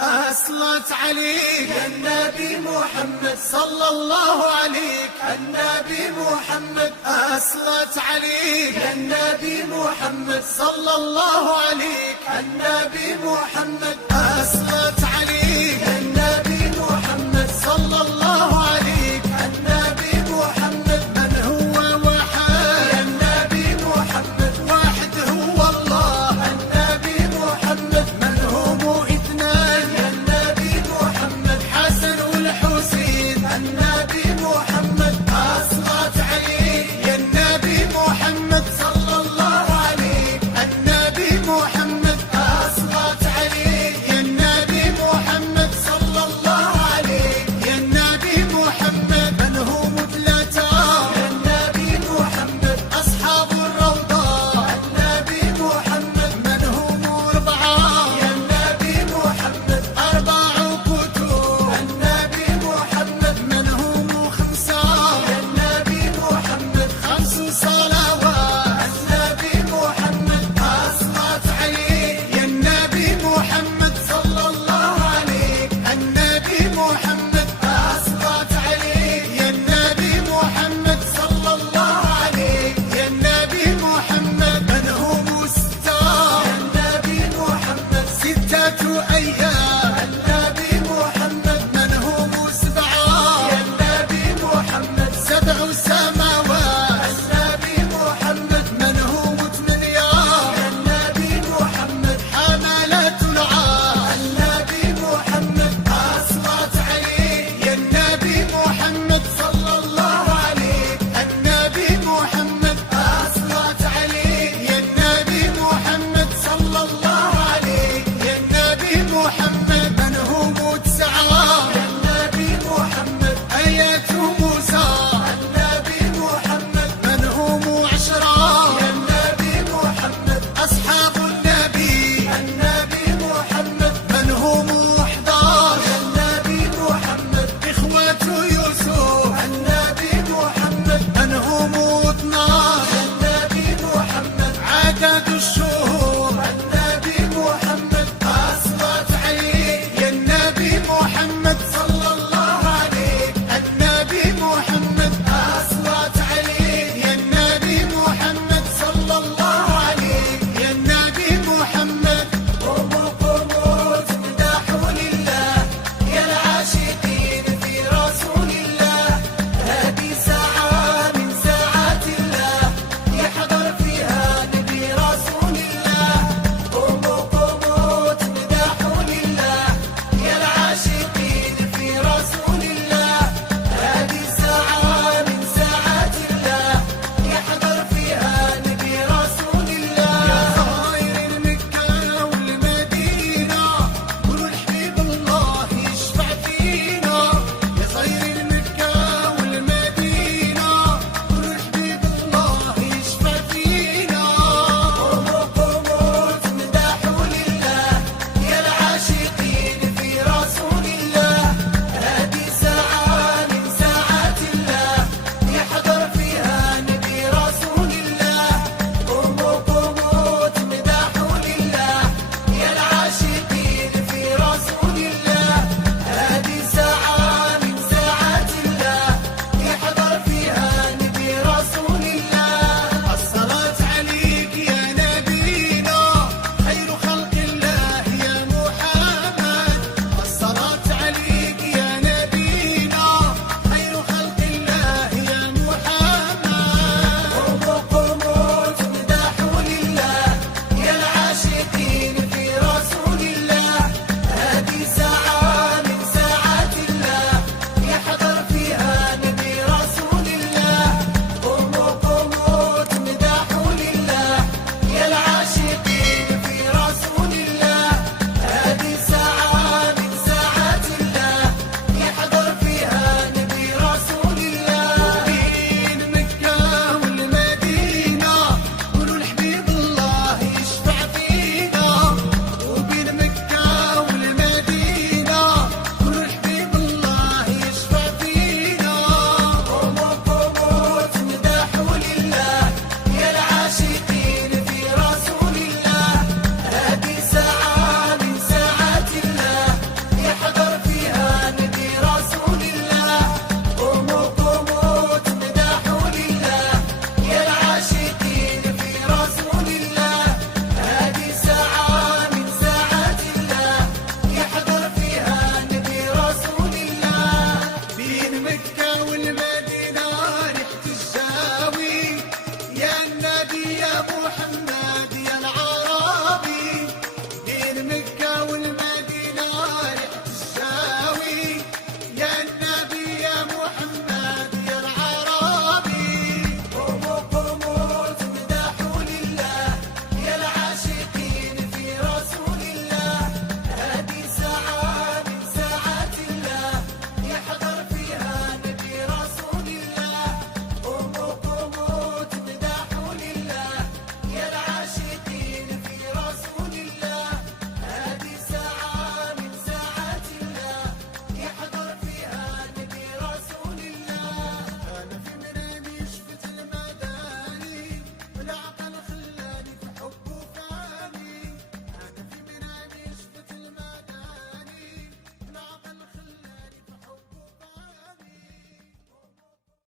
أصلت عليك النبي محمد صلى الله عليك النبي محمد أصلت عليك النبي محمد صلى الله عليك النبي محمد أصلت عليك النبي محمد صلى الله عليك النبي محمد من هو واحد النبي محمد واحد هو الله النبي محمد من هم اثنان النبي محمد حسن والحسين النبي محمد أصلت عليك يا النبي محمد صلى الله عليك النبي محمد أصلت عليك يا النبي محمد صلى الله عليك يا النبي محمد من هم ثلاثة يا النبي محمد أصحاب الروضة النبي محمد من هم أربعة يا النبي محمد أربع كتب النبي محمد من هم خمسة يا النبي محمد خمس صلوات النبي محمد أصلت عليك يا النبي محمد صلى الله عليك النبي محمد أصلت عليك يا النبي محمد صلى الله عليك يا النبي محمد من هم ستة يا النبي محمد ستة أيام النبي محمد من هم سبعة يا النبي محمد سبع سماوات النبي محمد من هم ثمانية يا النبي محمد حملة العرش النبي محمد أصلت عليك يا النبي محمد صلى الله عليك النبي محمد أصلت عليك يا النبي محمد صلى الله عليك يا النبي محمد من هم تسعة